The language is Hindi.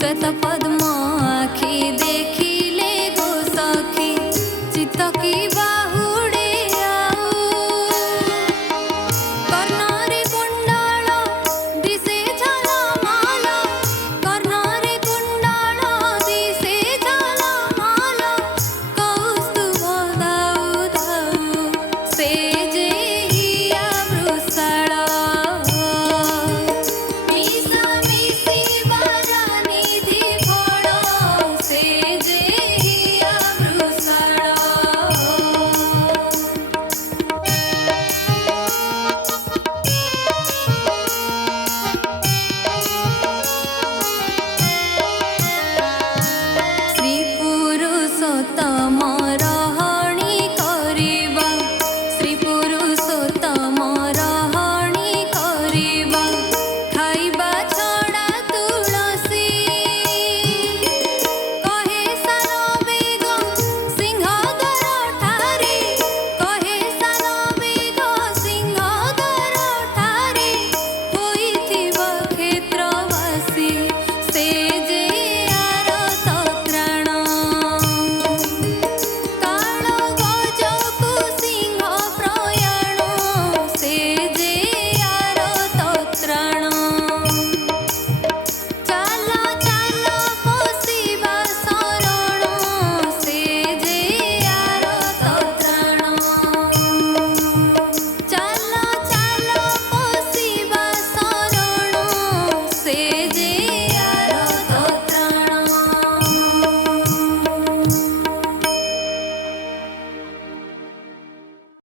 श्वेत पद्म आखि देखिले गो सखी चित्त की बाहुड़े आऊ कर्णारे कुंडल दिशे झलमल कर्णारे कुंडल दिशे झलमल कौस्तुभ दाऊ दाऊ से जे हिया वृषण मिशा मिशी वरनिधि फल से जे हिया वृषण। श्री पुरुषोत्तम रहणी करिबा श्री पुरुषोत्तम रहणी करिबा खाइबा